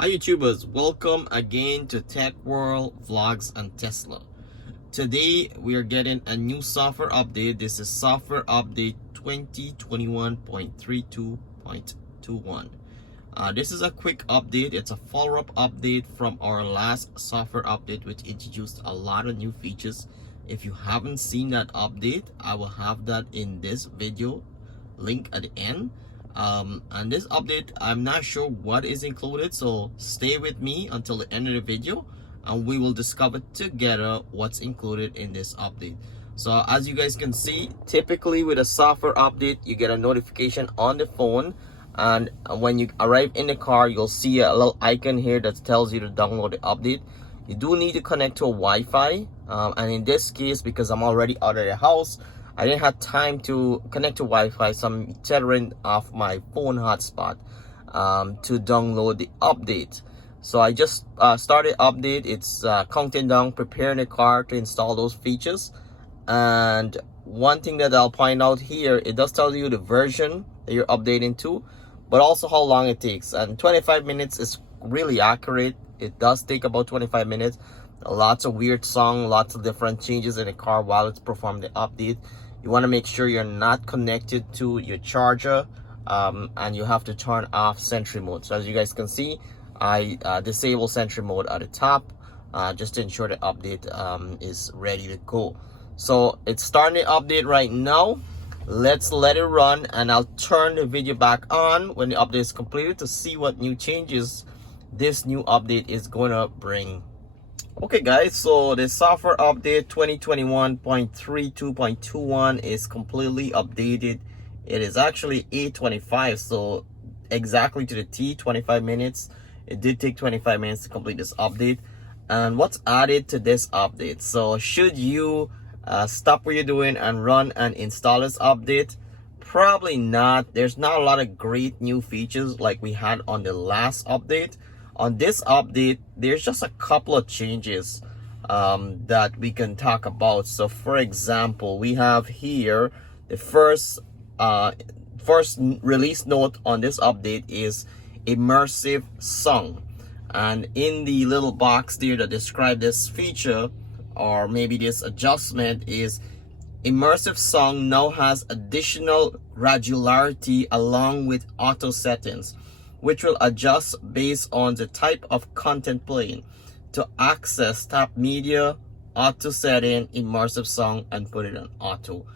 Hi YouTubers, welcome again to Tech World Vlogs and Tesla. Today we are getting a new software update. This is software update 2021.32.21. This is a quick update. It's a follow-up update from our last software update, which introduced a lot of new features. If you haven't seen that update, I will have that in this video link at the end. And this update, I'm not sure what is included, so stay with me until the end of the video and we will discover together what's included in this update. So as you guys can see, typically with a software update, you get a notification on the phone, and when you arrive in the car, you'll see a little icon here that tells you to download the update. You do need to connect to a Wi-Fi, and in this case, because I'm already out of the house, I didn't have time to connect to Wi-Fi, so I'm tethering off my phone hotspot to download the update. So I just started update. It's counting down, preparing the car to install those features. And one thing that I'll point out here, it does tell you the version that you're updating to, but also how long it takes. And 25 minutes is really accurate. It does take about 25 minutes. Lots of weird song, lots of different changes in the car while it's performing the update. You want to make sure you're not connected to your charger, and you have to turn off Sentry mode. So as you guys can see, I disable Sentry mode at the top just to ensure the update is ready to go. So it's starting the update right now. Let's let it run, and I'll turn the video back on when the update is completed to see what new changes this new update is going to bring. Okay guys, so the software update 2021.32.21 is completely updated. It is actually 8:25, so exactly to the T, 25 minutes. It did take 25 minutes to complete this update. And what's added to this update? So should you stop what you're doing and run and install this update? Probably not. There's not a lot of great new features like we had on the last update. On this update, there's just a couple of changes that we can talk about. So for example, we have here the first release note on this update is immersive song. And in the little box there that describe this feature, or maybe this adjustment, is immersive song now has additional granularity along with auto settings, which will adjust based on the type of content playing. To access, tap media, auto setting, immersive song, and put it on auto.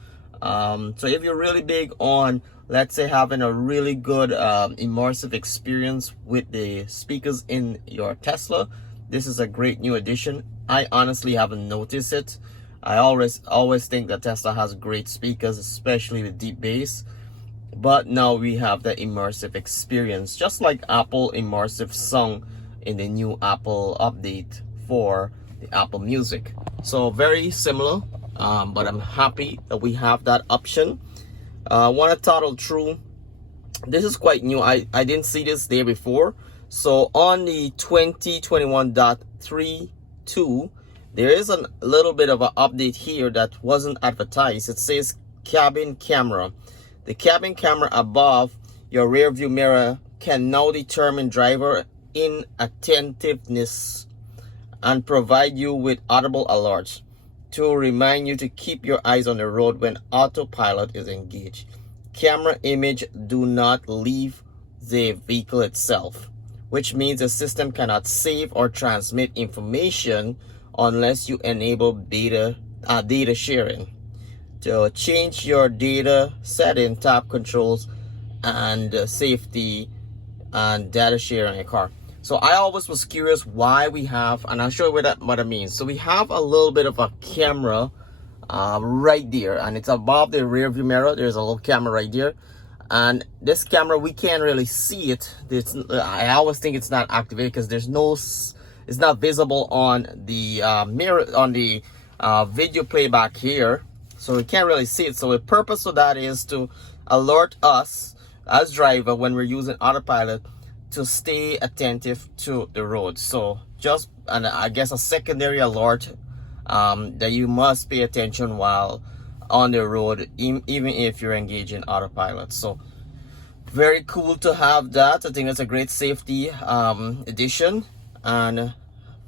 So if you're really big on, let's say, having a really good immersive experience with the speakers in your Tesla, this is a great new addition. I honestly haven't noticed it. I always think that Tesla has great speakers, especially with deep bass. But now we have the immersive experience, just like Apple immersive song in the new Apple update for the Apple Music. So very similar, but I'm happy that we have that option. Want to toggle through. This is quite new. I didn't see this day before. So on the 2021.32, there is a little bit of an update here that wasn't advertised. It says cabin camera. The cabin camera above your rear view mirror can now determine driver inattentiveness and provide you with audible alerts to remind you to keep your eyes on the road when autopilot is engaged. Camera image do not leave the vehicle itself, which means the system cannot save or transmit information unless you enable data sharing. To change your data setting, tap controls and safety and data sharing in your car. So I always was curious why we have, and I'll show you what it means. So we have a little bit of a camera right there, and it's above the rear view mirror. There's a little camera right there, and this camera, we can't really see it. I always think it's not activated because it's not visible on the mirror, on the video playback here. So we can't really see it. So the purpose of that is to alert us as driver when we're using autopilot to stay attentive to the road. So just, and I guess a secondary alert that you must pay attention while on the road, even if you're engaged in autopilot. So Very cool to have that. I think that's a great safety addition and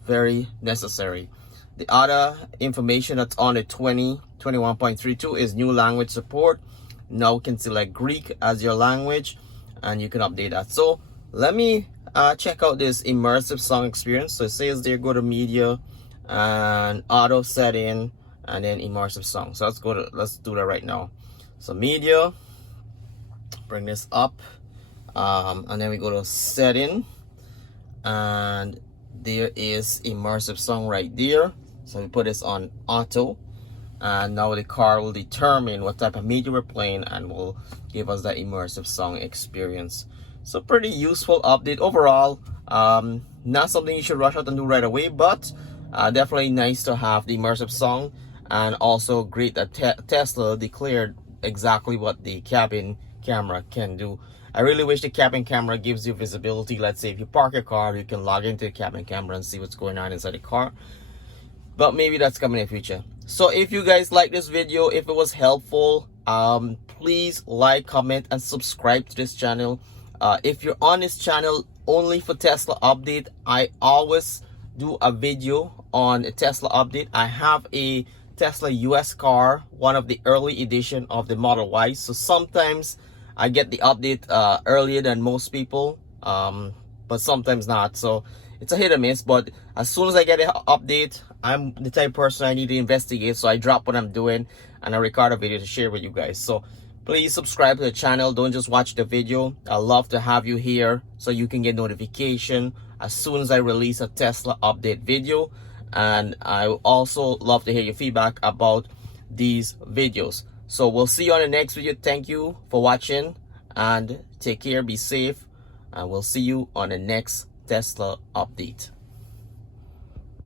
very necessary. The other information that's on the 2021.32 is new language support. Now you can select Greek as your language and you can update that. So let me check out this immersive song experience. So it says there, go to media and auto setting and then immersive song. So let's do that right now. So media, bring this up, and then we go to setting, and there is immersive song right there. So we put this on auto, and now the car will determine what type of media we're playing and will give us that immersive song experience. So pretty useful update overall. Not something you should rush out and do right away, but definitely nice to have the immersive song, and also great that Tesla declared exactly what the cabin camera can do. I really wish the cabin camera gives you visibility. Let's say if you park your car, you can log into the cabin camera and see what's going on inside the car. But maybe that's coming in the future. So if you guys like this video, if it was helpful, please like, comment, and subscribe to this channel. If you're on this channel only for Tesla update, I always do a video on a Tesla update. I have a Tesla US car, one of the early edition of the Model Y. So sometimes I get the update earlier than most people, but sometimes not. So it's a hit or miss, but as soon as I get an update, I'm the type of person I need to investigate. So I drop what I'm doing and I record a video to share with you guys. So please subscribe to the channel. Don't just watch the video. I love to have you here so you can get notification as soon as I release a Tesla update video. And I also love to hear your feedback about these videos. So we'll see you on the next video. Thank you for watching and take care, be safe, and we'll see you on the next Tesla update.